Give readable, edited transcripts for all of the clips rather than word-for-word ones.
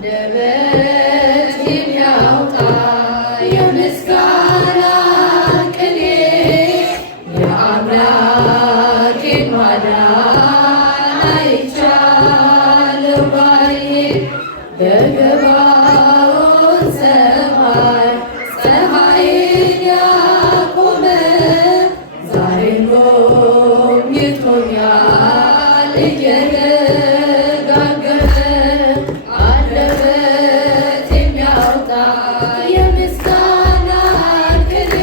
አንደበት የሚያወጣ የምስጋና ቅኔ የአምላኬን ማዳን አይቻለሁ ባይኔ በገባዖን ሰማይ ፀሐይን ያቆመ ዛሬም ጎብኝቶኛል እየደጋገመ አንደበት የሚያወጣ የምስጋና ቅኔ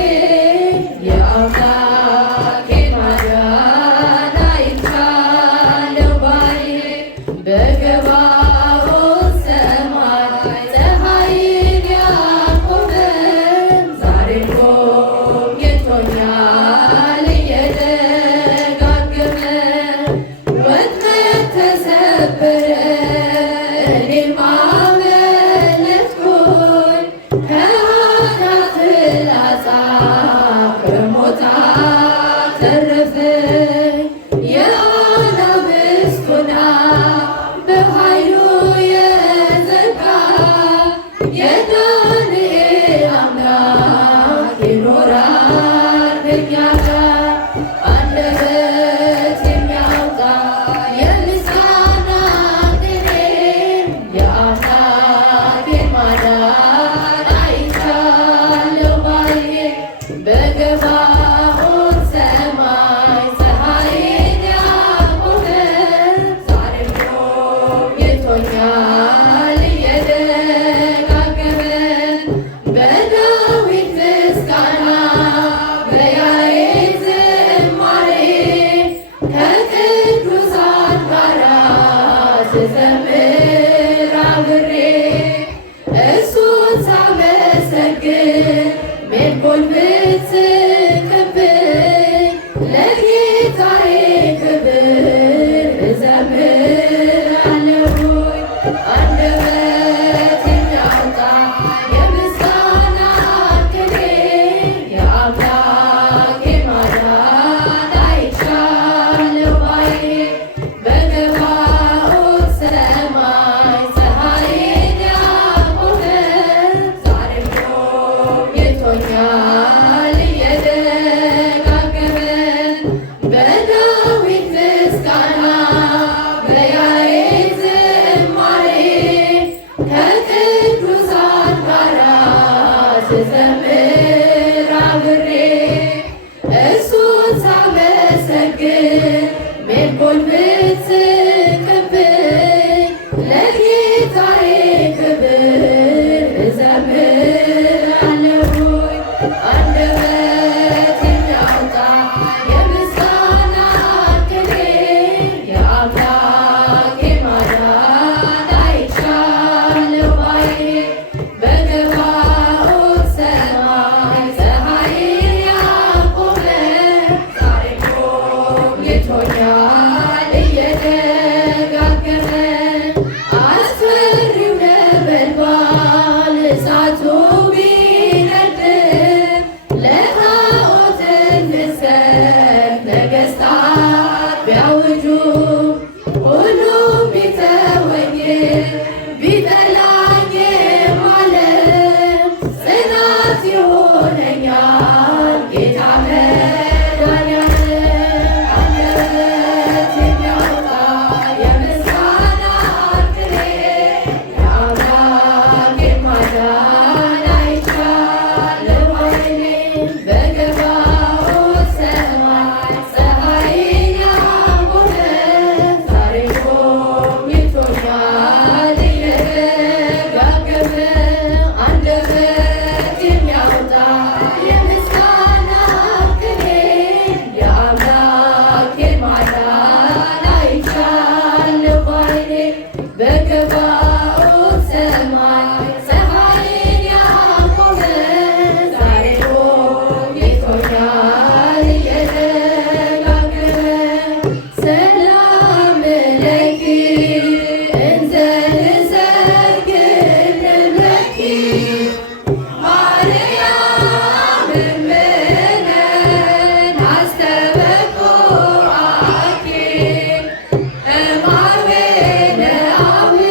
የአምላኬን ማዳን አይቻለሁ ባይኔ በገባዖን ሰማይ ፀሐይን ያቆመ ዛሬም ጎብኝቶኛል እየደጋገመ ወጥመድ ተሰበረ እኔም አመለጥኩኝ ከኃጢአት ፍላጻ ከሞት አተረፈኝ የአናብስቱን አፍ በኃይሉ የዘጋ የዳንኤል አምላክ ይኖራል ከእኛ ጋር አንደበት የሚያወጣ የምስጋና ቅኔ የአምላኬን ማዳን አይቻለሁ ባይኔ በገባዖን ሰማይ ፀሐይን ያቆመ ዛሬም ጎብኝቶኛል እየደጋገመ በዳዊት ምስጋና በያሬድ ዝማሬ ከቅዱሳን ጋራ ስዘምር አብሬ እሱን ሳመሰግን ሜልኮል ብትስቅብኝ ለጌታዬ ክብር እዘምራለሁኝ አንደበት የሚያወጣ የምስጋና ቅኔ የአምላኬን ማዳን አይቻለሁ ባይኔ በገባዖን ሰማይ ፀሐይን ያቆመ ዛሬም ጎብኝቶኛል እየደጋገመ በዳዊት ምስጋና በያሬድ ዝማሬ ከቅዱሳን ጋራ ስዘምር አብሬ እሱን ሳመሰግን ሜልኮል ብትስቅብኝ ለጌታዬ ክብር እዘምራለሁኝ አንደበት የሚያወጣ የምስጋና ቅኔ የአምላኬን ማዳን አይቻለሁ ባይኔ በገባዖን ሰማይ ፀሐይን ያቆመ ዛሬም ጎብኝቶኛል እየደጋገመ አስፈሪው ነበልባል እሳቱ ቢነድም ለጣዖት እንስገድ ነገሥታት ቢያውጁ ሁሉም ቢተወኝ ቢጠላኝም ዓለም ጽናት ይሆነኛል ጌታ መድኃኒዓለም አንደበት የሚያወጣ የምስጋና ቅኔ የአምላኬን ማዳን አይቻለሁ ባይኔ በገባዖን ሰማይ ፀሐይን ያቆመ ዛሬም ጎብኝቶኛል እየደጋገመ አንደበት የሚያወጣ የምስጋና ቅኔ የአምላኬን ማዳን አይቻለሁ ባይኔ በገባዖን ሰማይ ፀሐይን ያቆመ ዛሬም ጎብኝቶኛል እየደጋገመ ሰላም ለኪ እንዘ ንሰግድ ለኪ ማርያም እምነ አስተበቁዓኪ እማርዌነ አብዌ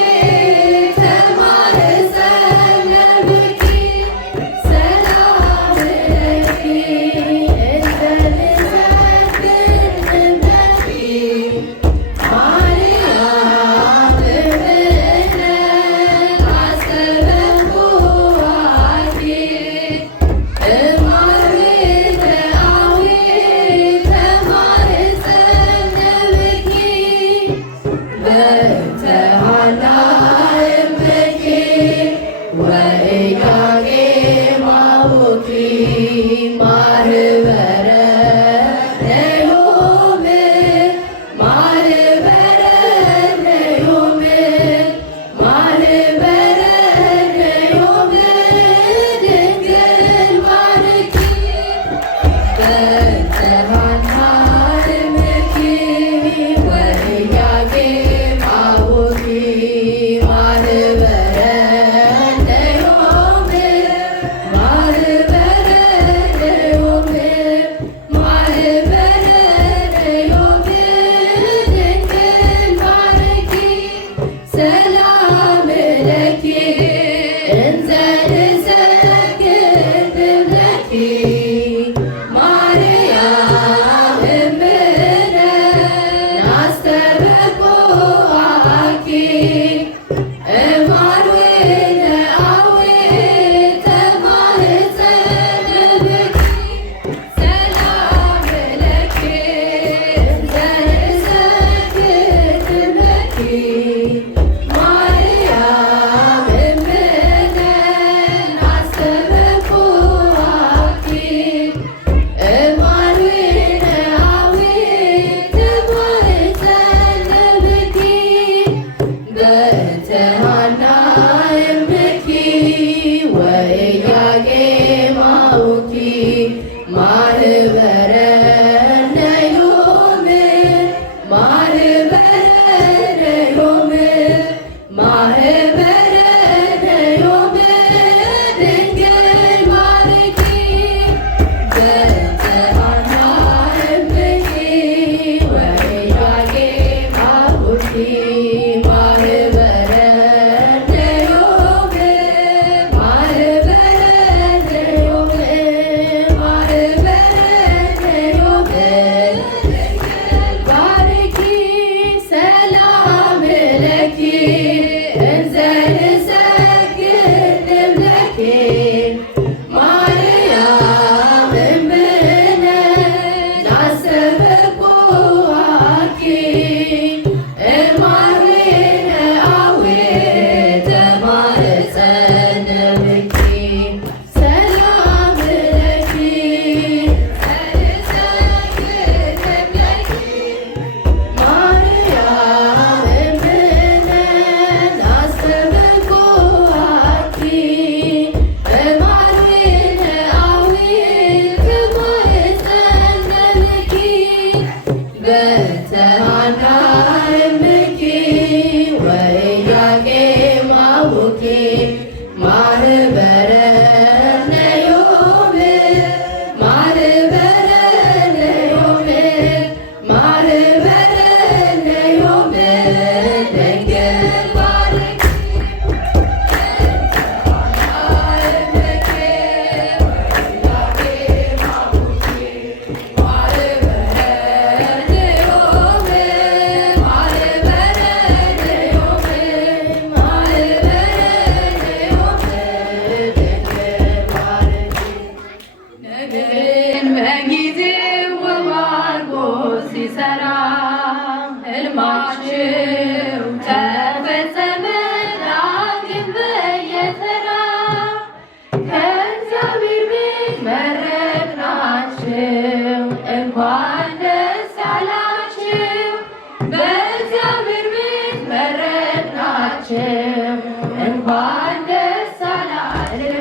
እንኳን ደስ አላችሁ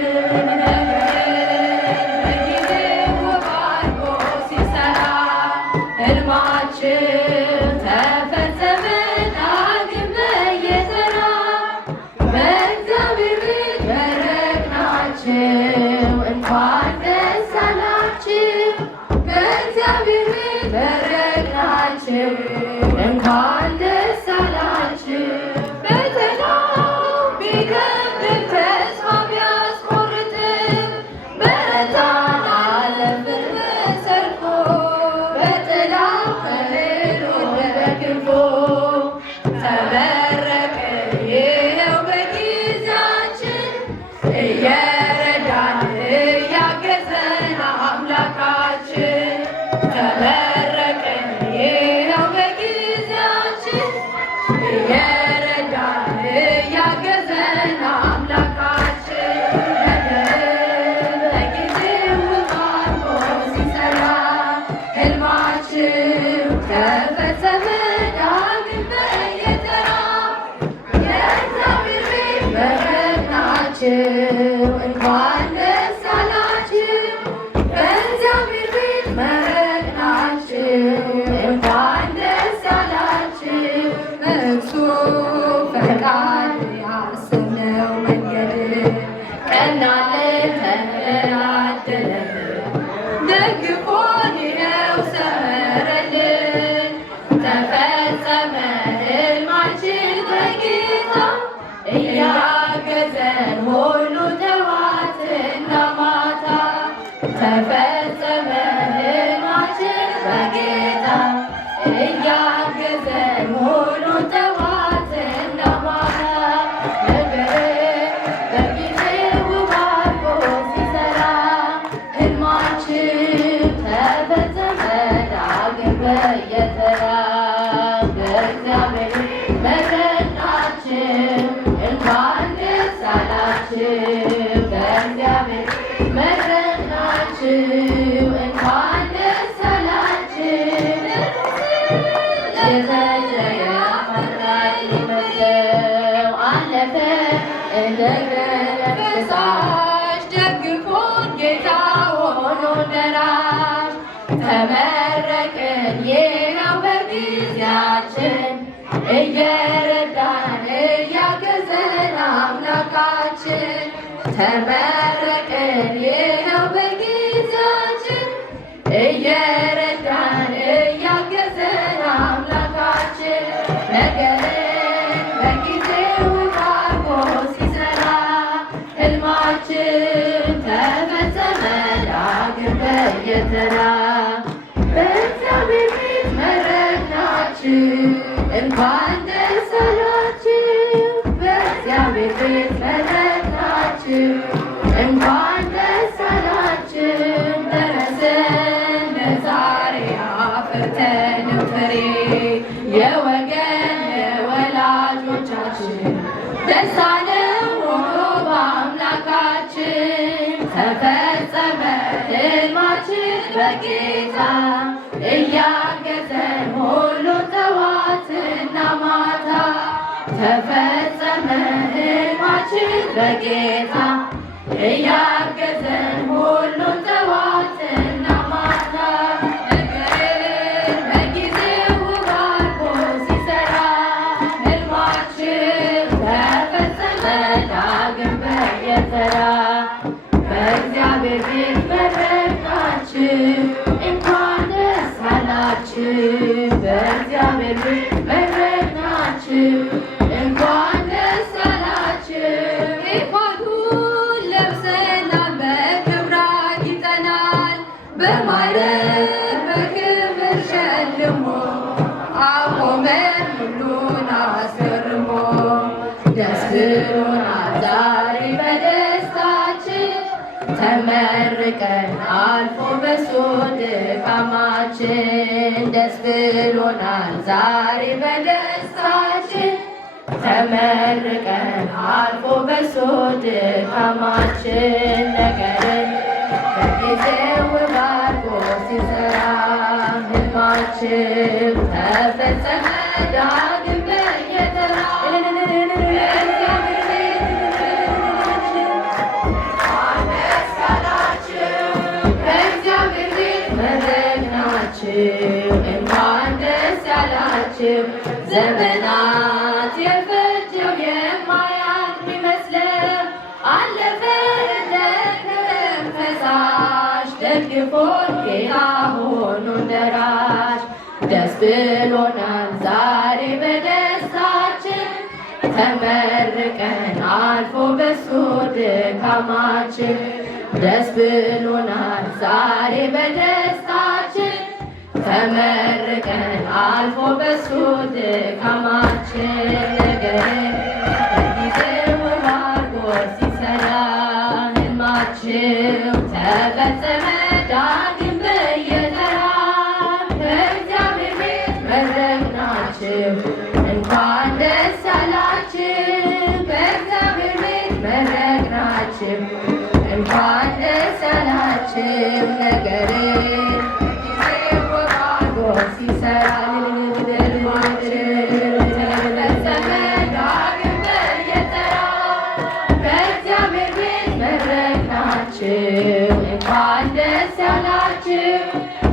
በጊዜው ባርኮ ሲሰራ ሕልማችን ተፈጸመ ዳግም በየተራ በእግዚአብሔር ቤት በረቅናችሁ እንኳን ደስ አላችሁ በእግዚአብሔር ቤት በረቅናችሁ እንኳን ደስ አላችሁ። በተራው ቢከብድ ተስፋ ቢያስቆርጥም በረታን አለፍን በሰልፉ በጥላው ከልሎ በክንፉ ተመረቅን ይኸው በጊዜያችን እየረዳን እያገዘን አምላካችን ተመረቅን ይኸው በጊዜያችን እየረዳን እያገዘን አምላካችን በጊዜው ባርኮ ሲሰራ ሕልማችን ተፈጸመ ዳግም በየተራ የእግዚአብሔር ቤት በረቅናችሁ እንኳን ደስ አላችሁ በእግዚአብሔር ቤት በረቅናችሁ እንኳን ደስ አላችሁ። እርሱ ፈቃድ ያሰብነው መንገድ ቀናልን ተደላደለን ደግፎን ይኸው ሰመረልን ተፈጸመ ሕልማችን በጌታ እያገዘን ሁሉ ጠዋትና ማታ ተፈጸመ ሕልማችን በጌታ እያገዘን ሁሉ ጠዋትና ማታ ነገር በጊዜው ባርኮ ሲሰራ ሕልማችን ተፈጸመ ዳግም በየተራ በእግዚአብሔር በረቅናችሁ እንኳን ደስ አላችሁ በእግዚአብሔር በረቅናችሁ እንኳን ደስ አላችሁ። የተለየ ፈራጅ ሊመስለው አለፈ እንደ ገነት ፈሳሽ ደግፎን ጌታ ሆኖ ደራሽ ተመረቅን ይኸው በጊዜያችን እየረዳን እያገዘን አምላካችን ተመረቅን ይኸው በጊዜያችን እየረዳን እያገዘን አምላካችን ነገርን በጊዜው ባርኮ ሲሰራ ሕልማችን ተፈጸመ ዳግም በየተራ በእግዚአብሔር ቤት መረቅናችሁ እንኳን ደስ አላችሁ በእግዚአብሔር ቤት መረቅናችሁ እንኳን ደስ አላችሁ። ደረሰን ለዛሬ አፍርተን ፍሬ የወገን የወላጆቻችን ደስታ ነው ሆኖ በአምላካችን ተፈጸመ ሕልማችን በጌታ እያገዘን ሁሉ ጠዋትና ማታ ተፈጸመ ሕልማችን በጌታ እያገዘን ሁሉ ጠዋትና ማታ ነገርን በጊዜው ባርኮ ሲሰራ ሕልማችን ተፈጸመ ዳግም በየተራ በእግዚአብሔር ቤት በረቅናችሁ እንኳን ደስ አላችሁ በእግዚአብሔር ቤት በረቅናችሁ እንኳን ደስ አላችሁ። ኤፉዱን ለብሰናል በክብር አጊጠናል በማዕረግ በክብር ሸልሞ አቆመን ሁሉን አስገርሞ ደስ ብሎናል ዛሬ በደስታችን ተመርቀን አልፎ በሱ ድካማችን ደስ ብሎናል ዛሬ በደስታችን ተመርቀን አልፎ በሱ ድካማችን ነገርን በጊዜው ባርኮ ሲሰራ ሕልማችን ተፈጸመ ዳግም በየተራ ጸናችሁ ዘመናት የፈጀው የማያልቅ ቢመስለው አለፈ እንደ ክረምት ፈሳሽ ደግፎን ጌታ ሆኖን ደራሽ። ደስ ብሎናል ዛሬ በደስታችን ተመርቀን አልፎ በሱ ድካማችን። ደስ ብሎናል ዛሬ በደስታችን ተመርቀን አልፎ በሱ ድካማችን። ነገር በጊዜው ባርኮ ሲሰራ ሕልማችሁ ተፈጸመ ዳግም በየተራ ከእግዚአብሔር ቤት መረቅናችሁ እንኳን ደስ ያላችሁ። በእግዚአብሔር ቤት መረቅናችሁ እንኳን ደስ ያላችሁ። ነገር ሲሰራ ተፈጸመ ዳግም በየተራ ከእግዚአብሔር ቤት መረቅናችሁ እንኳን ደስ ያላችሁ።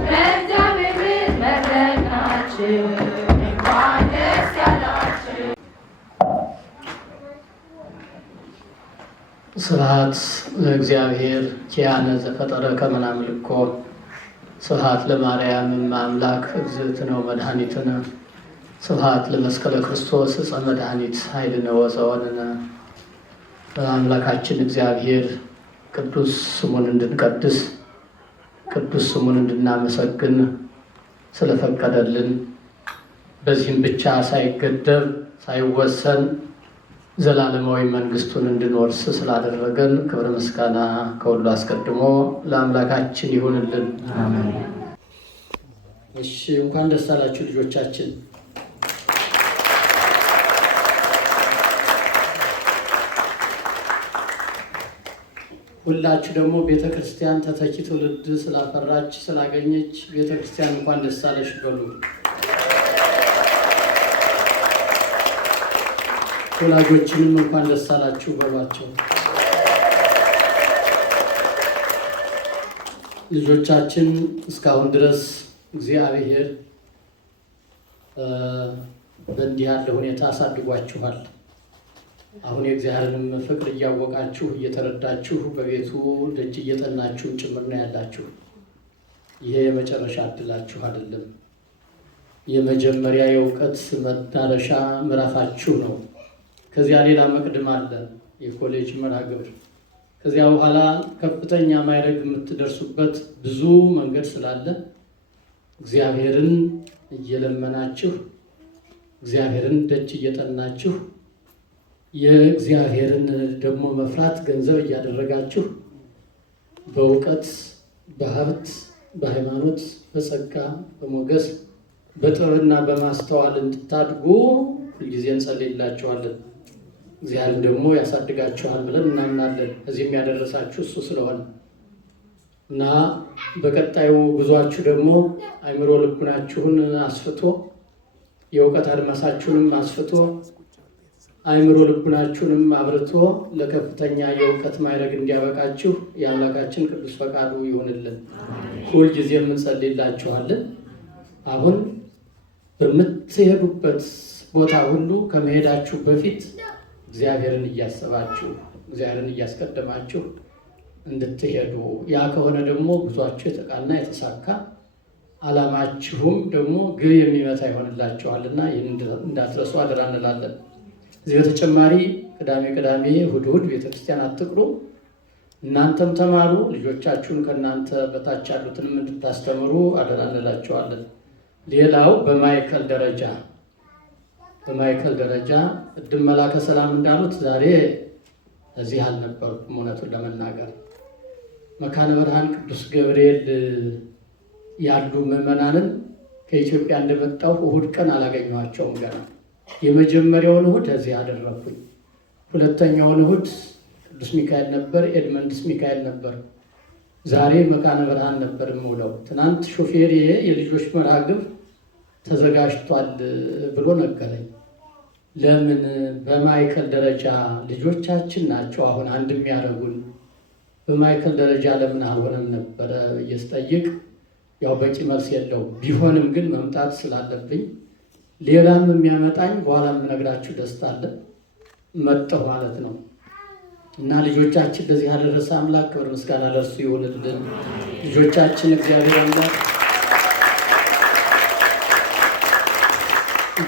ከእግዚአብሔር ቤት መረቅናችሁ እንኳን ደስ ያላችሁ። ስብሐት ለእግዚአብሔር ኪያነ ዘፈጠረ ከመ ናምልኮ ስብሐት ለማርያም እመ አምላክ እግዝእትነ ወመድኃኒትነ ስብሐት ለመስቀለ ክርስቶስ ዕፀ መድኃኒት ኃይልነ ወፀወንነ። አምላካችን እግዚአብሔር ቅዱስ ስሙን እንድንቀድስ ቅዱስ ስሙን እንድናመሰግን ስለፈቀደልን በዚህም ብቻ ሳይገደብ ሳይወሰን ዘላለማዊ መንግስቱን እንድንወርስ ስላደረገን ክብረ ምስጋና ከሁሉ አስቀድሞ ለአምላካችን ይሁንልን። እሺ፣ እንኳን ደስ አላችሁ ልጆቻችን። ሁላችሁ ደግሞ ቤተ ክርስቲያን ተተኪ ትውልድ ስላፈራች ስላገኘች ቤተ ክርስቲያን እንኳን ደስ አለሽ በሉ። ወላጆችንም እንኳን ደስ አላችሁ በሏቸው። ልጆቻችን እስካሁን ድረስ እግዚአብሔር በእንዲህ ያለ ሁኔታ አሳድጓችኋል። አሁን የእግዚአብሔርንም ፍቅር እያወቃችሁ እየተረዳችሁ በቤቱ ደጅ እየጠናችሁ ጭምር ነው ያላችሁ። ይሄ የመጨረሻ እድላችሁ አይደለም። የመጀመሪያ የእውቀት መዳረሻ ምዕራፋችሁ ነው። ከዚያ ሌላ መቅድም አለ፣ የኮሌጅ መርሃ ግብር። ከዚያ በኋላ ከፍተኛ ማዕረግ የምትደርሱበት ብዙ መንገድ ስላለ እግዚአብሔርን እየለመናችሁ እግዚአብሔርን ደጅ እየጠናችሁ የእግዚአብሔርን ደግሞ መፍራት ገንዘብ እያደረጋችሁ በእውቀት በሀብት በሃይማኖት በጸጋ በሞገስ በጥበብና በማስተዋል እንድታድጉ ሁልጊዜ እንጸልይላችኋለን። እግዚአብሔር ደግሞ ያሳድጋችኋል ብለን እናምናለን። እዚህም ያደረሳችሁ እሱ ስለሆነ እና በቀጣዩ ጉዟችሁ ደግሞ አእምሮ ልቡናችሁን አስፍቶ የእውቀት አድማሳችሁንም አስፍቶ አእምሮ ልቡናችሁንም አብርቶ ለከፍተኛ የእውቀት ማዕረግ እንዲያበቃችሁ የአምላካችን ቅዱስ ፈቃዱ ይሆንልን። ሁልጊዜም እንጸልይላችኋለን። አሁን በምትሄዱበት ቦታ ሁሉ ከመሄዳችሁ በፊት እግዚአብሔርን እያሰባችሁ እግዚአብሔርን እያስቀደማችሁ እንድትሄዱ፣ ያ ከሆነ ደግሞ ጉዟችሁ የተቃና የተሳካ ዓላማችሁም ደግሞ ግብ የሚመታ ይሆንላችኋልና ይህን እንዳትረሱ አደራ እንላለን። እዚህ በተጨማሪ ቅዳሜ ቅዳሜ እሑድ እሑድ ቤተክርስቲያን አትቅሩ። እናንተም ተማሩ፣ ልጆቻችሁን ከእናንተ በታች ያሉትንም እንድታስተምሩ አደራ እንላችኋለን። ሌላው በማዕከል ደረጃ ቅድም መላከ ሰላም እንዳሉት ዛሬ እዚህ አልነበርኩም። እውነቱን ለመናገር መካነ ብርሃን ቅዱስ ገብርኤል ያሉ ምዕመናንን ከኢትዮጵያ እንደመጣሁ እሑድ ቀን አላገኘኋቸውም። ገና የመጀመሪያውን እሑድ እዚህ አደረኩኝ። ሁለተኛውን እሑድ ቅዱስ ሚካኤል ነበር፣ ኤድመንድስ ሚካኤል ነበር። ዛሬ መካነ ብርሃን ነበር የምውለው። ትናንት ሾፌሬ የልጆች መርሃ ግብር ተዘጋጅቷል ብሎ ነገረኝ። ለምን በማዕከል ደረጃ ልጆቻችን ናቸው አሁን አንድ የሚያደርጉን፣ በማዕከል ደረጃ ለምን አልሆነም ነበረ ብዬ ስጠይቅ ያው በቂ መልስ የለው። ቢሆንም ግን መምጣት ስላለብኝ ሌላም የሚያመጣኝ በኋላ የምነግራችሁ ደስታ አለ መጣሁ ማለት ነው። እና ልጆቻችን ለዚህ ያደረሰ አምላክ ክብር ምስጋና ለእርሱ ይሁንልን። ልጆቻችን እግዚአብሔር አምላክ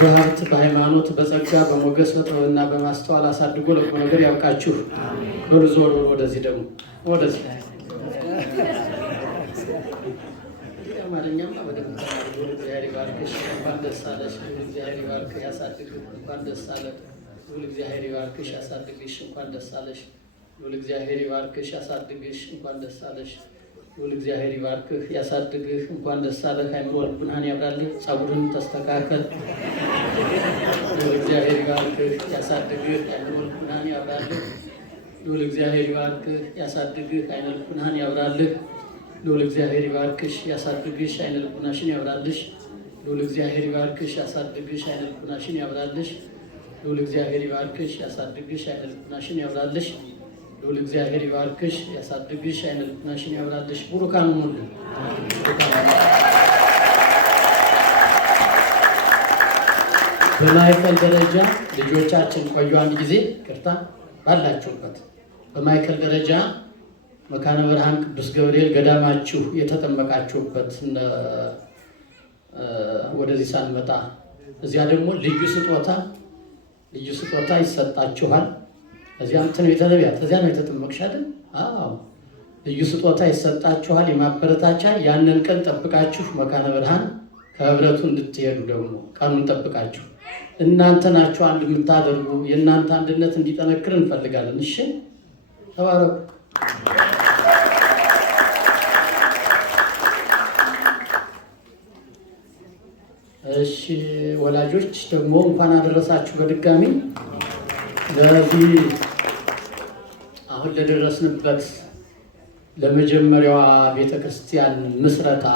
በሀብት በሃይማኖት በጸጋ በሞገስ በጥበብና በማስተዋል አሳድጎ ለቁም ነገር ያብቃችሁ። ዞር ዞር ወደዚህ ደግሞ ወደዚህ አማርኛማ በደንብ እግዚአብሔር ይባርክሽ፣ እንኳን ደስ አለሽ። እግዚአብሔር ይባርክ ያሳድግህ፣ እንኳን ደስ አለህ። እግዚአብሔር ይባርክሽ ያሳድግሽ፣ እንኳን ደስ አለሽ። እግዚአብሔር ይባርክሽ ያሳድግሽ፣ እንኳን ደስ አለሽ። እግዚአብሔር ይባርክህ ያሳድግህ፣ እንኳን ደስ አለህ። አይምሮ ልቡናህን ያብራልህ፣ ጸጉርህን ተስተካከል። እግዚአብሔር ይባርክህ ያሳድግህ፣ አይምሮ ልቡናህን ያብራልህ። እግዚአብሔር ይባርክህ ያሳድግህ፣ አይነ ልቡናህን ያብራልህ። እግዚአብሔር ይባርክሽ ያሳድግሽ፣ አይነ ልቡናሽን ያብራልሽ። እግዚአብሔር ይባርክሽ ያሳድግሽ፣ አይነ ልቡናሽን ያብራልሽ። እግዚአብሔር ይባርክሽ ያሳድግሽ፣ አይነ ልቡናሽን ያብራልሽ። እግዚአብሔር ይባርክሽ ያሳድግሽ፣ አይነ ልቡናሽን ያብራልሽ። ቡሩካን ሁኑልን። በማዕከል ደረጃ ልጆቻችን ቆዩ። አንድ ጊዜ ቅርታ ባላችሁበት በማዕከል ደረጃ መካነ ብርሃን ቅዱስ ገብርኤል ገዳማችሁ የተጠመቃችሁበት ወደዚህ ሳንመጣ እዚያ ደግሞ ልዩ ስጦታ ይሰጣችኋል። እዚያም ትንቢተ ነቢያት እዚያ ነው የተጠመቅሽ አይደል? አዎ፣ ልዩ ስጦታ ይሰጣችኋል፣ የማበረታቻ። ያንን ቀን ጠብቃችሁ መካነ ብርሃን ከህብረቱ እንድትሄዱ ደግሞ ቀኑን ጠብቃችሁ እናንተ ናችሁ አንድ የምታደርጉ። የእናንተ አንድነት እንዲጠነክር እንፈልጋለን። እሺ፣ ተባረኩ። እሺ፣ ወላጆች ደግሞ እንኳን አደረሳችሁ በድጋሚ ለዚህ አሁን ለደረስንበት ለመጀመሪያዋ ቤተክርስቲያን ምስረታ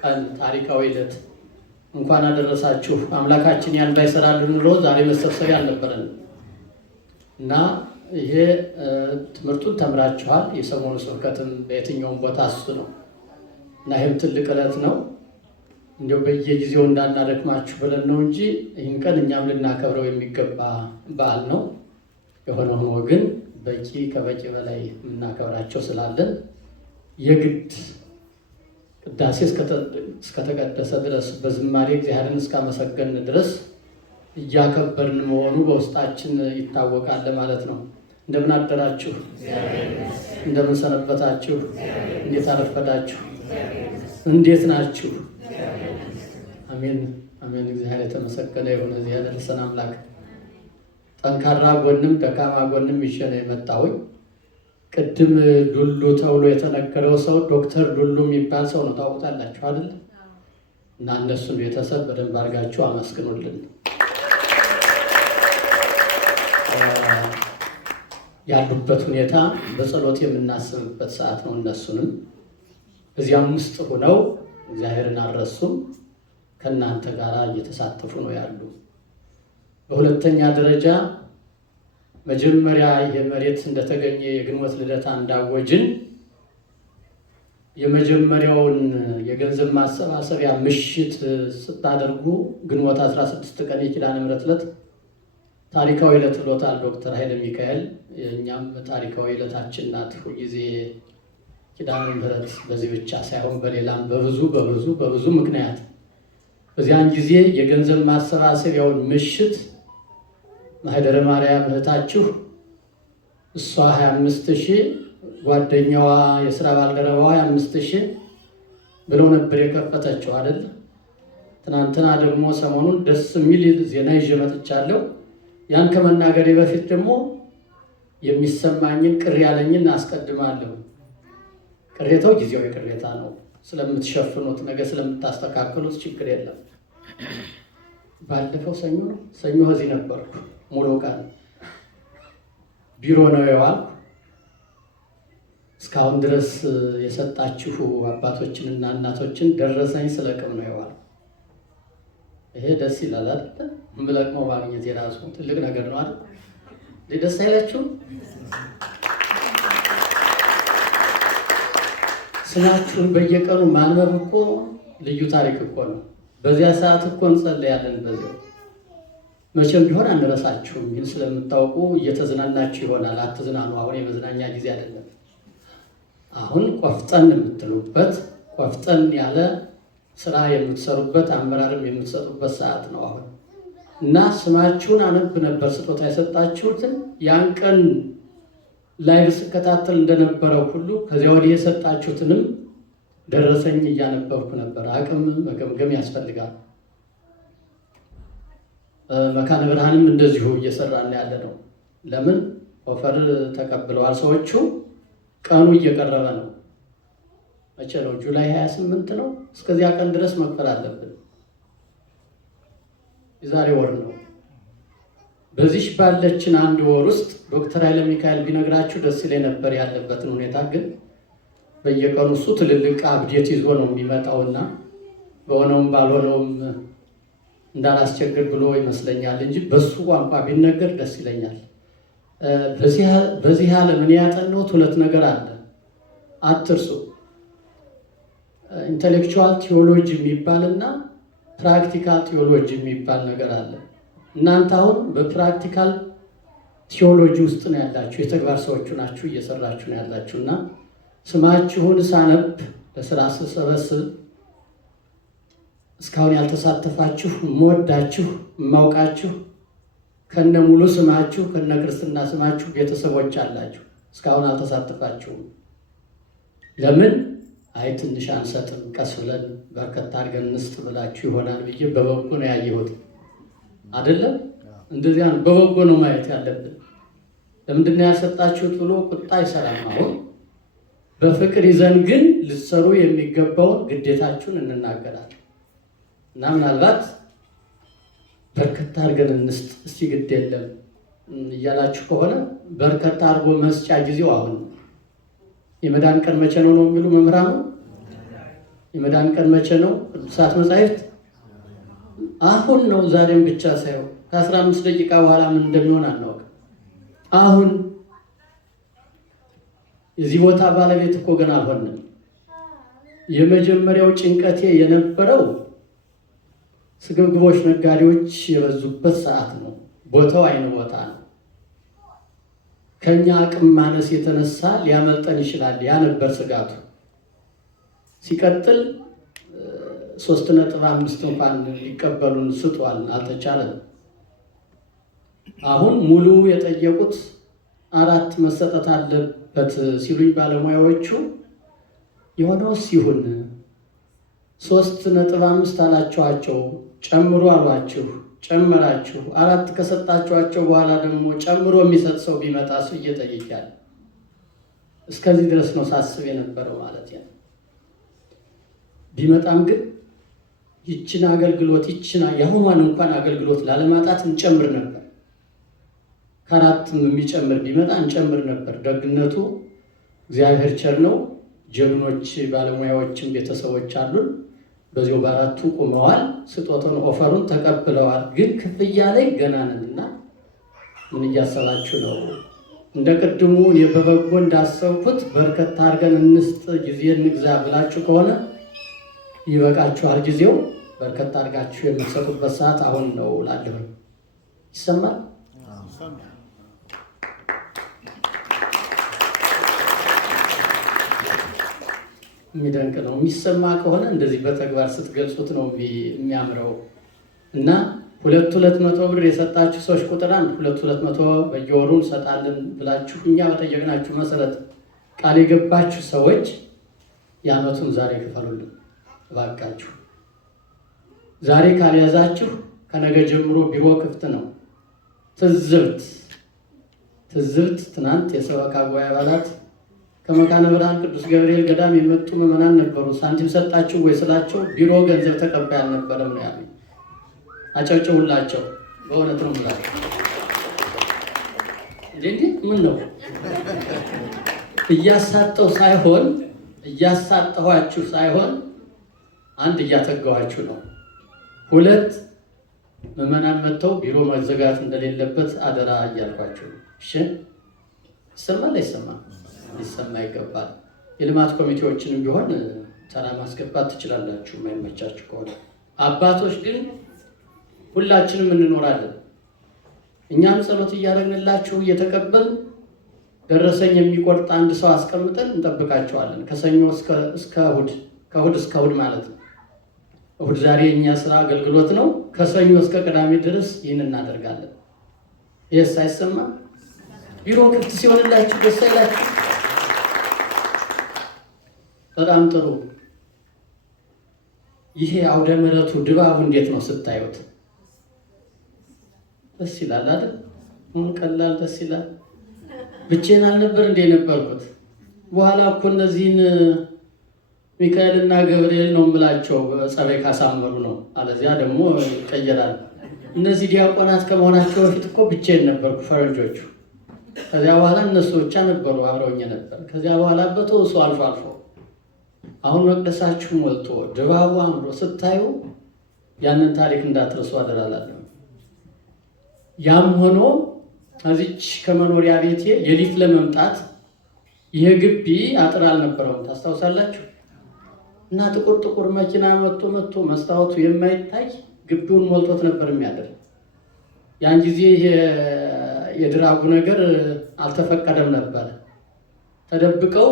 ቀን ታሪካዊ ዕለት እንኳን አደረሳችሁ። አምላካችን ያን ባይሰራልን ኑሮ ዛሬ መሰብሰቢያ አልነበረንም እና ይሄ ትምህርቱን ተምራችኋል። የሰሞኑ ስብከትም በየትኛውም ቦታ እሱ ነው እና ይህም ትልቅ ዕለት ነው። እንዲያው በየጊዜው እንዳናደክማችሁ ብለን ነው እንጂ ይህን ቀን እኛም ልናከብረው የሚገባ በዓል ነው። የሆነ ሆኖ ግን በቂ ከበቂ በላይ የምናከብራቸው ስላለን የግድ ቅዳሴ እስከተቀደሰ ድረስ በዝማሬ እግዚአብሔርን እስካመሰገን ድረስ እያከበርን መሆኑ በውስጣችን ይታወቃል ማለት ነው። እንደምን አደራችሁ? እንደምን ሰነበታችሁ? እንዴት አረፈዳችሁ? እንዴት ናችሁ? አሜን አሜን። እግዚአብሔር የተመሰገነ ይሁን። እዚህ ያደረሰን አምላክ ጠንካራ ጎንም ደካማ ጎንም ይዤ ነው የመጣሁኝ። ቅድም ሉሉ ተብሎ የተነገረው ሰው ዶክተር ሉሉ የሚባል ሰው ነው፣ ታውቁታላችሁ አይደል? እና እነሱን ቤተሰብ በደንብ አድርጋችሁ አመስግኑልን። ያሉበት ሁኔታ በጸሎት የምናስብበት ሰዓት ነው። እነሱንም እዚያም ውስጥ ሆነው እግዚአብሔርን አልረሱም፣ ከእናንተ ጋር እየተሳተፉ ነው ያሉ። በሁለተኛ ደረጃ መጀመሪያ ይሄ መሬት እንደተገኘ የግንቦት ልደታ እንዳወጅን የመጀመሪያውን የገንዘብ ማሰባሰቢያ ምሽት ስታደርጉ ግንቦት 16 ቀን የኪዳነ ምሕረት ዕለት ታሪካዊ ዕለት ብሎታል ዶክተር ኃይለ ሚካኤል። የእኛም ታሪካዊ ዕለታችን ናት። ሁልጊዜ ኪዳነ ምሕረት በዚህ ብቻ ሳይሆን በሌላም በብዙ ምክንያት በዚያን ጊዜ የገንዘብ ማሰባሰቢያውን ምሽት ማህደረ ማርያም እህታችሁ እሷ 25,000 ጓደኛዋ የስራ ባልደረባዋ 25,000 ብለው ነበር የከፈተችው አይደል? ትናንትና ደግሞ ሰሞኑን ደስ የሚል ዜና ይዤ መጥቻለሁ። ያን ከመናገሬ በፊት ደግሞ የሚሰማኝን ቅር ያለኝን አስቀድማለሁ። ቅሬታው ጊዜያዊ ቅሬታ ነው። ስለምትሸፍኑት ነገ ስለምታስተካክሉት ችግር የለም። ባለፈው ሰኞ እዚህ ነበርኩ። ሙሉ ቀን ቢሮ ነው የዋልኩ። እስካሁን ድረስ የሰጣችሁ አባቶችንና እናቶችን ደረሰኝ ስለቅም ነው የዋልኩ። ይሄ ደስ ይላል አይደል? የምለቅመው ማግኘት የራሱ ትልቅ ነገር ነው አይደል? ደስ አይላችሁም? ስማችሁን በየቀኑ ማንበብ እኮ ልዩ ታሪክ እኮ ነው። በዚያ ሰዓት እኮ እንጸልያለን። በዚያው መቼም ቢሆን አንረሳችሁም። ግን ስለምታውቁ እየተዝናናችሁ ይሆናል። አትዝናኑ። አሁን የመዝናኛ ጊዜ አይደለም። አሁን ቆፍጠን የምትሉበት ቆፍጠን ያለ ስራ የምትሰሩበት አመራርም የምትሰጡበት ሰዓት ነው አሁን እና ስማችሁን አነብ ነበር ስጦታ የሰጣችሁትን ያን ቀን ላይቭ ስከታተል እንደነበረው ሁሉ ከዚያ ወዲህ የሰጣችሁትንም ደረሰኝ እያነበብኩ ነበር። አቅም መገምገም ያስፈልጋል። መካነ ብርሃንም እንደዚሁ እየሰራን ያለ ነው። ለምን ኦፈር ተቀብለዋል ሰዎቹ። ቀኑ እየቀረበ ነው። መቼ ነው? ጁላይ 28 ነው። እስከዚያ ቀን ድረስ መክፈል አለብን። የዛሬ ወር ነው። በዚህ ባለችን አንድ ወር ውስጥ ዶክተር ኃይለ ሚካኤል ቢነግራችሁ ደስ ይለኝ ነበር ያለበትን ሁኔታ። ግን በየቀኑ እሱ ትልልቅ አብዴት ይዞ ነው የሚመጣውና በሆነውም ባልሆነውም እንዳላስቸግር ብሎ ይመስለኛል እንጂ በሱ ቋንቋ ቢነገር ደስ ይለኛል። በዚህ ዓለም እኔ ያጠናሁት ሁለት ነገር አለ፣ አትርሱ። ኢንተሌክቹዋል ቲዮሎጂ የሚባልና ፕራክቲካል ቲዮሎጂ የሚባል ነገር አለ። እናንተ አሁን በፕራክቲካል ቲዮሎጂ ውስጥ ነው ያላችሁ፣ የተግባር ሰዎቹ ናችሁ፣ እየሰራችሁ ነው ያላችሁ እና ስማችሁን ሳነብ ለስራ ስሰበስብ እስካሁን ያልተሳተፋችሁ የምወዳችሁ የማውቃችሁ ከነ ሙሉ ስማችሁ ከነ ክርስትና ስማችሁ ቤተሰቦች አላችሁ። እስካሁን አልተሳተፋችሁም። ለምን? አይ ትንሽ አንሰጥም፣ ቀስ ብለን በርከት አድርገን እንስጥ ብላችሁ ይሆናል ብዬ በበጎ ነው ያየሁት። አይደለም እንደዚያ ነው፣ በበጎ ነው ማየት ያለብን። ለምንድን ነው ያልሰጣችሁት ብሎ ቁጣ አይሰራም። አሁን በፍቅር ይዘን ግን ልትሰሩ የሚገባውን ግዴታችሁን እንናገራለን እና ምናልባት በርከት አድርገን እንስጥ እስቲ ግድ የለም እያላችሁ ከሆነ በርከት አድርጎ መስጫ ጊዜው አሁን። የመዳን ቀን መቼ ነው ነው የሚሉ መምህራኑ? የመዳን ቀን መቼ ነው? ቅዱሳት መጻሕፍት አሁን ነው። ዛሬም ብቻ ሳይሆን ከ15 ደቂቃ በኋላ ምን እንደሚሆን አናውቅም። አሁን የዚህ ቦታ ባለቤት እኮ ገና አልሆንም። የመጀመሪያው ጭንቀቴ የነበረው ስግብግቦች ነጋዴዎች የበዙበት ሰዓት ነው። ቦታው አይነ ቦታ ነው። ከኛ አቅም ማነስ የተነሳ ሊያመልጠን ይችላል። ያ ነበር ስጋቱ። ሲቀጥል 3.5 እንኳን ሊቀበሉን ስጧል፣ አልተቻለም። አሁን ሙሉ የጠየቁት 4 መሰጠት አለበት ሲሉኝ ባለሙያዎቹ የሆነውስ ይሁን 3.5 አላችኋቸው፣ ጨምሮ አሏችሁ፣ ጨመራችሁ። 4 ከሰጣችኋቸው በኋላ ደግሞ ጨምሮ የሚሰጥ ሰው ቢመጣ ሰው እየጠየቃል። እስከዚህ ድረስ ነው ሳስብ የነበረው ማለት ነው። ቢመጣም ግን ይችን አገልግሎት የአሁኗን እንኳን አገልግሎት ላለማጣት እንጨምር ነበር። ከ4 የሚጨምር ቢመጣ እንጨምር ነበር። ደግነቱ እግዚአብሔር ቸር ነው። ጀግኖች ባለሙያዎችም ቤተሰቦች አሉን። በዚሁ በ4ቱ ቆመዋል። ስጦታውን ኦፈሩን ተቀብለዋል። ግን ክፍያ ላይ ገና ነንና ምን እያሰባችሁ ነው? እንደ ቅድሙ በበጎ እንዳሰብኩት በርከት አድርገን እንስጥ ጊዜ እንግዛ ብላችሁ ከሆነ ይበቃችኋል። ጊዜው በርከት አድርጋችሁ የምትሰጡበት ሰዓት አሁን ነው እላለሁ። ይሰማል? የሚደንቅ ነው። የሚሰማ ከሆነ እንደዚህ በተግባር ስትገልጹት ነው የሚያምረው። እና 200 ብር የሰጣችሁ ሰዎች ቁጥር 1 200 በየወሩ እንሰጣለን ብላችሁ እኛ በጠየቅናችሁ መሰረት ቃል የገባችሁ ሰዎች የዓመቱን ዛሬ ክፈሉልን እባካችሁ። ዛሬ ካልያዛችሁ ከነገ ጀምሮ ቢሮ ክፍት ነው። ትዝብት ትናንት የሰበካ ጉባኤ አባላት ከመካነ ብርሃን ቅዱስ ገብርኤል ገዳም የመጡ ምዕመናን ነበሩ። ሳንቲም ሰጣችሁ ወይ ስላቸው ቢሮ ገንዘብ ተቀባይ አልነበረም ነው ያሉኝ። አጨብጭቡላቸው። በእውነት ነው የምላቸው። እንዴ ምን ነው እያሳጠኋችሁ ሳይሆን አንድ እያተጋኋችሁ ነው። 2 ምዕመናን መጥተው ቢሮ መዘጋት እንደሌለበት አደራ እያልኳችሁ ነው። እሺ ይሰማል አይሰማም? ሊሰማ ይገባል። የልማት ኮሚቴዎችንም ቢሆን ተራ ማስገባት ትችላላችሁ የማይመቻችሁ ከሆነ። አባቶች ግን ሁላችንም እንኖራለን። እኛም ጸሎት እያደረግንላችሁ እየተቀበል ደረሰኝ የሚቆርጥ አንድ ሰው አስቀምጠን እንጠብቃቸዋለን። ከሰኞ እስከ እሑድ፣ ከእሑድ እስከ እሑድ ማለት ነው። እሑድ ዛሬ የእኛ ስራ አገልግሎት ነው። ከሰኞ እስከ ቅዳሜ ድረስ ይህን እናደርጋለን። ይህስ አይሰማም? ቢሮ ክፍት ሲሆንላችሁ ደስ አይላችሁ? በጣም ጥሩ። ይሄ አውደ ምሕረቱ ድባቡ እንዴት ነው ስታዩት? ደስ ይላል አይደል? ቀላል ደስ ይላል። ብቻዬን አልነበር እንደ የነበርኩት። በኋላ እኮ እነዚህን ሚካኤልና ገብርኤል ነው የምላቸው ጸባይ ካሳመሩ ነው። አለዚያ ደግሞ ይቀየራል። እነዚህ ዲያቆናት ከመሆናቸው በፊት እኮ ብቻዬን ነበርኩ ፈረንጆቹ። ከዚያ በኋላ እነሱ ብቻ ነበሩ አብረውኝ ነበር። ከዚያ በኋላ በተወሱ አልፎ አልፎ። አሁን መቅደሳችሁ ሞልቶ ድባቡ አምሮ ስታዩ ያንን ታሪክ እንዳትረሱ አደራላለሁ። ያም ሆኖ ከዚች ከመኖሪያ ቤቴ ሌሊት ለመምጣት ይሄ ግቢ አጥር አልነበረውም፣ ታስታውሳላችሁ? እና ጥቁር ጥቁር መኪና መጥቶ መስታወቱ የማይታይ ግቢውን ሞልቶት ነበር የሚያደር። ያን ጊዜ ይሄ የድራጉ ነገር አልተፈቀደም ነበር። ተደብቀው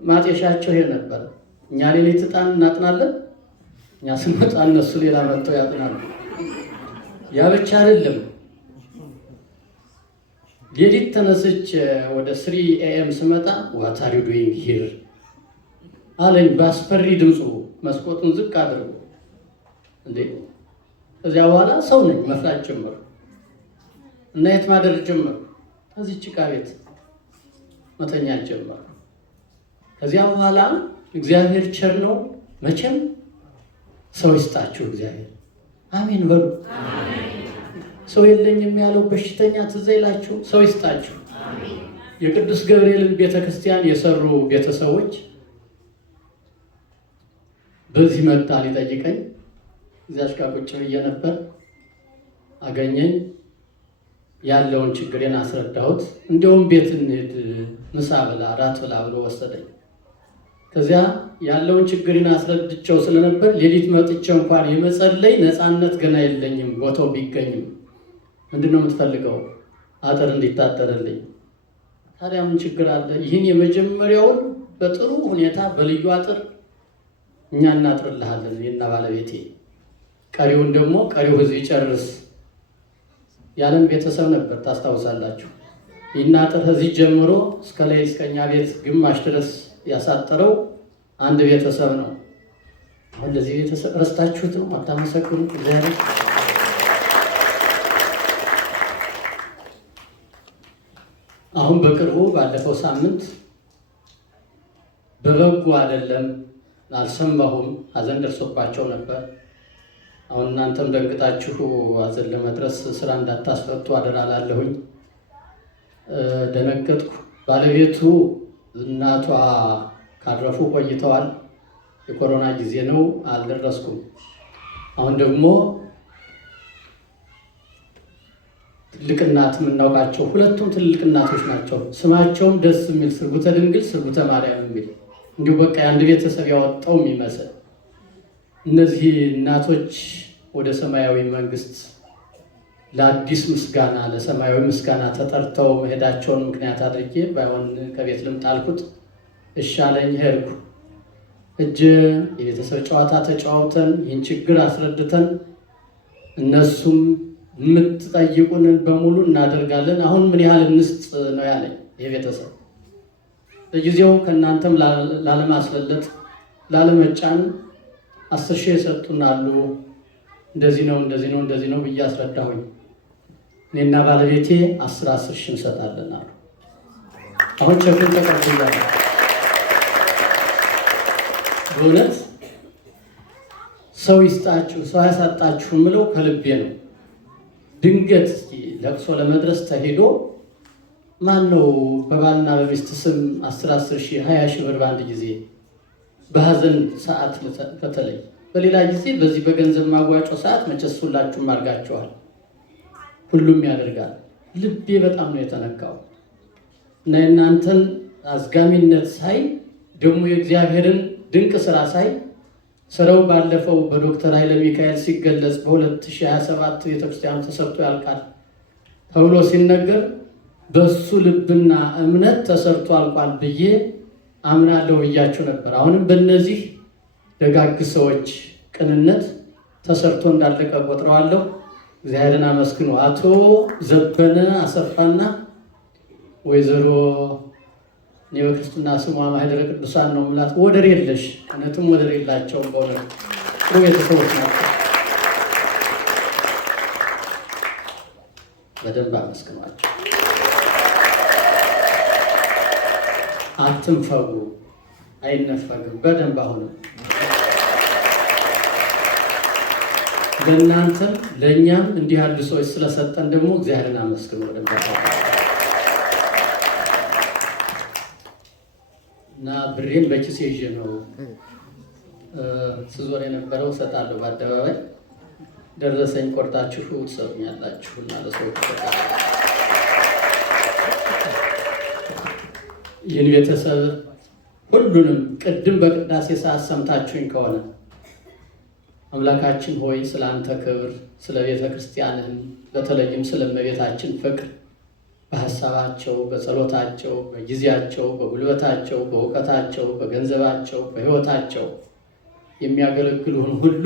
ማጤሻቸው ይሄ ነበር። እኛ ሌሊት ዕጣን እናጥናለን፣ እኛ ስንመጣ እነሱ ሌላ መጥተው ያጥናሉ። ያ ብቻ አይደለም። ሌሊት ተነስቼ ወደ 3 AM ስመጣ what are you doing here አለኝ በአስፈሪ ድምፁ። መስኮቱን ዝቅ አድርጎ እንዴ! ከዚያ በኋላ ሰው ነኝ መፍራት ጀመርኩ እና የት ማደር ጀመርኩ። ከዚህ ጭቃ ቤት መተኛት ጀመርኩ። ከዚያ በኋላ እግዚአብሔር ቸር ነው መቼም። ሰው ይስጣችሁ እግዚአብሔር። አሜን በሉ። ሰው የለኝም ያለው በሽተኛ ትዝ ይላችሁ። ሰው ይስጣችሁ። የቅዱስ ገብርኤልን ቤተክርስቲያን የሰሩ ቤተሰቦች በዚህ መጣ ሊጠይቀኝ። እዚያች ጋር ቁጭ ብዬ ነበር። አገኘኝ። ያለውን ችግሬን አስረዳሁት። እንዲያውም ቤት እንሂድ ምሳ ብላ ራት ብላ ብሎ ወሰደኝ። ከዚያ ያለውን ችግሬን አስረድቼው ስለነበር ሌሊት መጥቼ እንኳን የመጸለይ ነፃነት ገና የለኝም። ቦታው ቢገኝም ምንድን ነው የምትፈልገው? አጥር እንዲታጠርልኝ። ታዲያ ምን ችግር አለ? ይህን የመጀመሪያውን በጥሩ ሁኔታ በልዩ አጥር እኛ እናጥርልሃለን እኔና ባለቤቴ። ቀሪውን ደግሞ ቀሪው ህዝብ ይጨርስ። ያለም ቤተሰብ ነበር ታስታውሳላችሁ። ይህን አጥር ከዚህ ጀምሮ እስከ ላይ እስከኛ ቤት ግማሽ ድረስ ያሳጠረው አንድ ቤተሰብ ነው። አሁን ለዚህ ቤተሰብ ረስታችሁት ነው? አታመሰግኑ እግዚአብሔር። አሁን በቅርቡ ባለፈው ሳምንት በበጎ አይደለም አልሰማሁም፣ ሀዘን ደርሶባቸው ነበር። አሁን እናንተም ደንግጣችሁ ሀዘን ለመድረስ ስራ እንዳታስፈቱ አደራላለሁኝ። ደነገጥኩ። ባለቤቱ እናቷ ካረፉ ቆይተዋል። የኮሮና ጊዜ ነው፣ አልደረስኩም። አሁን ደግሞ ትልቅ እናት የምናውቃቸው ሁለቱም ትልቅ እናቶች ናቸው። ስማቸውም ደስ የሚል ስርጉተ ድንግል ስርጉተ ማርያም የሚል እንዲሁ በቃ የአንድ ቤተሰብ ያወጣው የሚመስል እነዚህ እናቶች ወደ ሰማያዊ መንግስት ለአዲስ ምስጋና ለሰማያዊ ምስጋና ተጠርተው መሄዳቸውን ምክንያት አድርጌ ባይሆን ከቤት ልምጣ አልኩት። እሺ አለኝ። ሄድኩ። የቤተሰብ ጨዋታ ተጫዋውተን ይህን ችግር አስረድተን እነሱም የምትጠይቁንን በሙሉ እናደርጋለን። አሁን ምን ያህል እንስጥ ነው ያለኝ ይሄ ቤተሰብ። ለጊዜው ከእናንተም ላለማስለለጥ ላለመጫን 10,000 የሰጡናሉ። እንደዚህ ነው እንደዚህ ነው ብዬ አስረዳሁኝ። እኔና ባለቤቴ 10,000 እንሰጣለን አሉ። አሁን ቸኩን ተቀብያለሁ። በእውነት ሰው ይስጣችሁ ሰው ያሳጣችሁ የምለው ከልቤ ነው። ድንገት እስኪ ለቅሶ ለመድረስ ተሄዶ ማን ነው በባልና በሚስት ስም 10,000 20,000 ብር በአንድ ጊዜ በሀዘን ሰዓት በተለይ በሌላ ጊዜ በዚህ በገንዘብ ማዋጮ ሰዓት መቼስ ሁላችሁም አድርጋችኋል። ሁሉም ያደርጋል። ልቤ በጣም ነው የተነካው እና የእናንተን አዝጋሚነት ሳይ ደግሞ የእግዚአብሔርን ድንቅ ስራ ሳይ ስራው ባለፈው በዶክተር ኃይለ ሚካኤል ሲገለጽ በ2027 ቤተክርስቲያኑ ተሰርቶ ያልቃል። ተብሎ ሲነገር በሱ ልብና እምነት ተሰርቶ አልቋል ብዬ አምናለሁ ብያችሁ ነበር። አሁንም በእነዚህ ደጋግ ሰዎች ቅንነት ተሰርቶ እንዳለቀ ቆጥረዋለሁ። እግዚአብሔርን አመስግኑ። አቶ ዘበነ አሰፋና ወይዘሮ እኔ በክርስትና ስሟ ማኅደረ ቅዱሳን ነው የምላት፣ ወደር የለሽ እውነትም ወደር የላቸውም። በእውነት ጥሩ ቤተሰቦች ናቸው። በደንብ አመስግኗቸው። አትንፈጉ፣ አይነፈግም። በደንብ አሁንም ለእናንተም ለእኛም እንዲህ ያሉ ሰዎች ስለሰጠን ደግሞ እግዚአብሔርን አመስግኑ። በደንብ እና ብሬን በኪሴ ይዤ ነው ስዞር የነበረው። እሰጣለሁ በአደባባይ ደረሰኝ ቆርጣችሁ ትሰሩኛላችሁ እና ለሰዎች ይህን ቤተሰብ ሁሉንም ቅድም በቅዳሴ ሰዓት ሰምታችሁኝ ከሆነ አምላካችን ሆይ ስለ አንተ ክብር፣ ስለ ቤተ ክርስቲያንህም በተለይም ስለ እመቤታችን ፍቅር በሀሳባቸው፣ በጸሎታቸው፣ በጊዜያቸው፣ በጉልበታቸው፣ በእውቀታቸው፣ በገንዘባቸው፣ በሕይወታቸው የሚያገለግሉን ሁሉ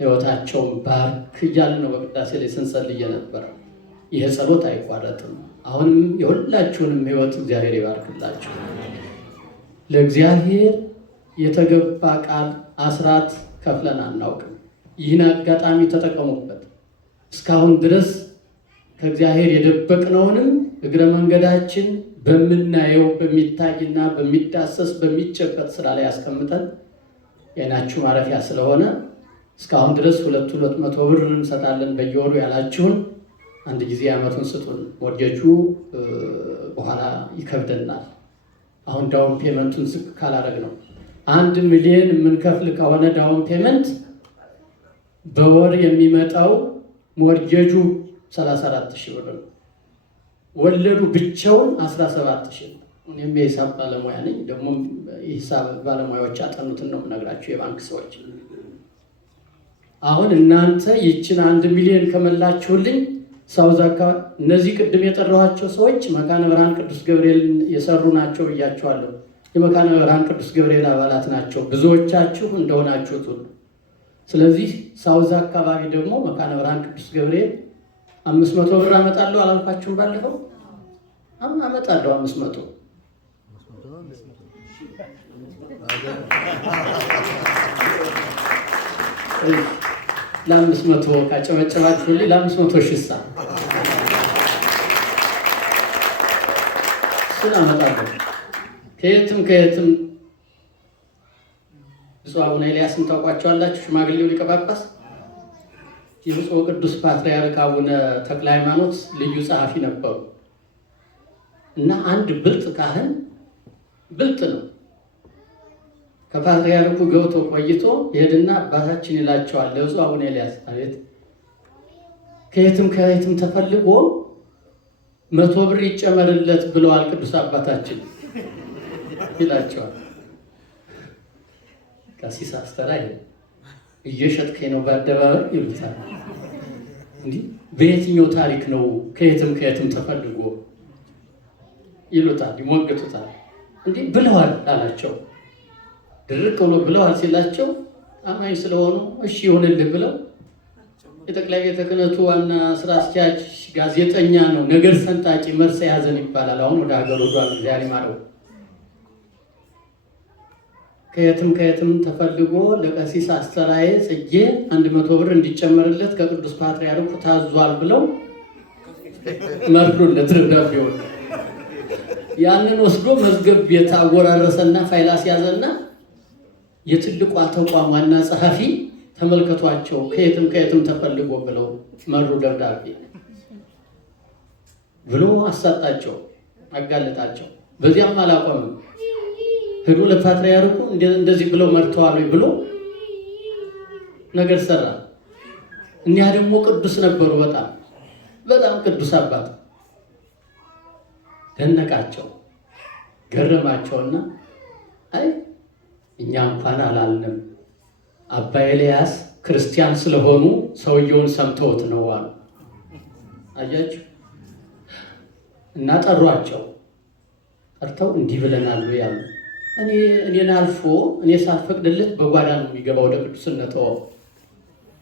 ሕይወታቸውን ባርክ እያልን ነው በቅዳሴ ላይ ስንጸልይ ነበር። ይህ ጸሎት አይቋረጥም። አሁንም የሁላችሁንም ሕይወት እግዚአብሔር ይባርክላችሁ። ለእግዚአብሔር የተገባ ቃል አስራት ከፍለን አናውቅም። ይህን አጋጣሚ ተጠቀሙበት። እስካሁን ድረስ ከእግዚአብሔር የደበቅነውንም እግረ መንገዳችን በምናየው በሚታይና በሚዳሰስ በሚጨበጥ ስራ ላይ ያስቀምጠን የዓይናችሁ ማረፊያ ስለሆነ እስካሁን ድረስ 200 ብር እንሰጣለን በየወሩ ያላችሁን አንድ ጊዜ ዓመቱን ስጡን። ሞርጌጁ በኋላ ይከብደናል። አሁን ዳውን ፔመንቱን ዝቅ ካላረግ ነው 1 ሚሊዮን የምንከፍል ከሆነ ዳውን ፔመንት በወር የሚመጣው ሞርጌጁ 34,000 ብር ነው። ወለዱ ብቻውን 17,000 ነው። እኔም የሂሳብ ባለሙያ ነኝ። ደግሞ የሂሳብ ባለሙያዎች ያጠኑትን ነው የምነግራችሁ፣ የባንክ ሰዎች። አሁን እናንተ ይችን 1 ሚሊዮን ከመላችሁልኝ ሳውዝ አካባቢ እነዚህ ቅድም የጠራኋቸው ሰዎች መካነ ብርሃን ቅዱስ ገብርኤልን የሰሩ ናቸው ብያቸዋለሁ። የመካነ ብርሃን ቅዱስ ገብርኤል አባላት ናቸው ብዙዎቻችሁ እንደሆናችሁት ሁሉ። ስለዚህ ሳውዝ አካባቢ ደግሞ መካነ ብርሃን ቅዱስ ገብርኤል 500 ብር አመጣለሁ አላልኳችሁም? ባለፈው አመጣለሁ 500 ለ500 ካጨበጨባችሁ ለ500 ሺህ እሱን አመጣለሁ። ከየትም ብፁዕ አቡነ ኤልያስን ታውቋቸዋላችሁ? ሽማግሌው ሊቀ ጳጳስ የብፁዕ ቅዱስ ፓትርያርክ አቡነ ተክለ ሃይማኖት ልዩ ጸሐፊ ነበሩ እና አንድ ብልጥ ካህን ብልጥ ነው። ከፓትርያርኩ ገብቶ ቆይቶ ይሄድና አባታችን ይላቸዋል ለብፁዕ አቡነ ኤልያስ፣ አቤት ከየትም ተፈልጎ 100 ብር ይጨመርለት ብለዋል ቅዱስ አባታችን ይላቸዋል። ቀሲስ አስተራይ እየሸጥከኝ ነው በአደባባይ ይሉታል። እንዲህ በየትኛው ታሪክ ነው ከየትም ተፈልጎ ይሉታል፣ ይሞግቱታል። እንዲህ ብለዋል አላቸው። ድርቅ ብሎ ብለዋል ሲላቸው አማኝ ስለሆኑ እሺ ይሁንልህ ብለው የጠቅላይ ቤተ ክህነቱ ዋና ስራ አስኪያጅ ጋዜጠኛ ነው፣ ነገር ሰንጣቂ መርሳ ያዘን ይባላል። አሁን ወደ ሀገር ወዷል፣ እግዚአብሔር ይማረው። ከየትም ተፈልጎ ለቀሲስ አስተራዬ ጽጌ 100 ብር እንዲጨመርለት ከቅዱስ ፓትርያርኩ ታዟል ብለው መርዶለት ደብዳቤውን ያንን ወስዶ መዝገብ ቤት አወራረሰና ፋይል አስያዘና የትልቋ ተቋም ዋና ጸሐፊ ተመልከቷቸው ከየትም ተፈልጎ ብለው መሩ ደብዳቤ ብሎ አሳጣቸው፣ አጋለጣቸው። በዚያም አላቆምም። ሄዶ ለፓትርያርኩ እንደዚህ ብለው መርተዋል ብሎ ነገር ሰራ። እኒያ ደግሞ ቅዱስ ነበሩ፣ በጣም ቅዱስ አባት። ደነቃቸው፣ ገረማቸውና አይ እኛ እንኳን አላልንም፣ አባ ኤልያስ ክርስቲያን ስለሆኑ ሰውየውን ሰምተውት ነው አሉ። አያችሁ፣ እና ጠሯቸው። ጠርተው እንዲህ ብለናል ያሉ እኔን አልፎ እኔ ሳልፈቅድለት በጓዳ ነው የሚገባው ወደ ቅዱስነቶ።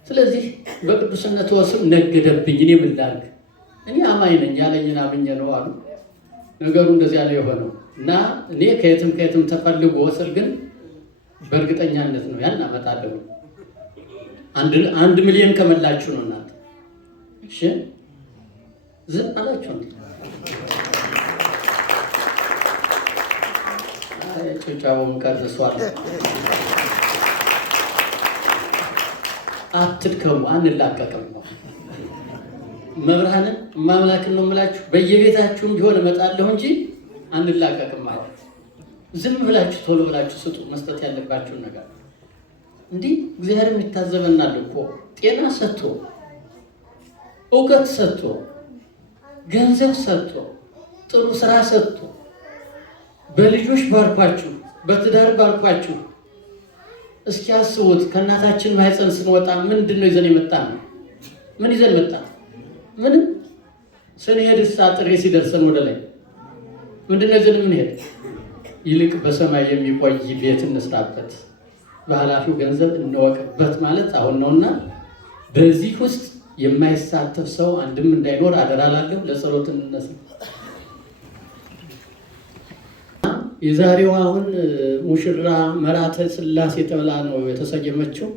ስለዚህ በቅዱስነቶ ስም ነገደብኝ። እኔ ምን ላድርግ? እኔ አማኝ ነኝ ያለኝን አምኜ ነው አሉ። ነገሩ እንደዚያ ነው የሆነው እና እኔ ከየትም ተፈልጎ ስል ግን በእርግጠኛነት ነው ያን አመጣለሁ። 1 ሚሊዮን ከመላችሁ ነው እናንተ እሺ ዝም አላችሁ ነው ጭጫውም ቀርሷል። አትድከሙ፣ አንላቀቅም ነው መብርሃንን ማምላክን ነው የምላችሁ። በየቤታችሁም ቢሆን እመጣለሁ እንጂ አንላቀቅም ማለት ዝም ብላችሁ ቶሎ ብላችሁ ስጡ መስጠት ያለባችሁን ነገር። እንዲህ እግዚአብሔርም ይታዘበናል እኮ ጤና ሰጥቶ እውቀት ሰጥቶ ገንዘብ ሰጥቶ ጥሩ ስራ ሰጥቶ በልጆች ባርኳችሁ በትዳር ባርኳችሁ። እስኪ አስቡት ከእናታችን ማህፀን ስንወጣ ምንድነው ይዘን የመጣን? ምን ይዘን መጣን? ምንም። ስንሄድስ ጥሬ ሲደርሰን ወደ ላይ ምንድነው ይዘን የምንሄድ? ይልቅ በሰማይ የሚቆይ ቤት እንስራበት፣ በኃላፊው ገንዘብ እንወቅበት ማለት አሁን ነውና በዚህ ውስጥ የማይሳተፍ ሰው አንድም እንዳይኖር አደራላለሁ። ለጸሎት እንነሳ። የዛሬው አሁን ሙሽራ መራተ ስላሴ ተብላ ነው የተሰየመችው።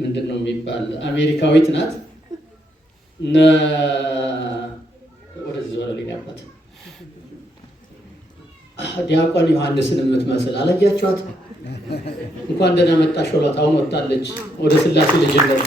ምንድን ነው የሚባል አሜሪካዊት ናት። ወደዚህ ዞረ ሊያባት ዲያቆን ዮሐንስን የምትመስል አላያችኋት? እንኳን ደህና መጣሽ ሎት። አሁን ወጣለች ወደ ስላሴ ልጅነት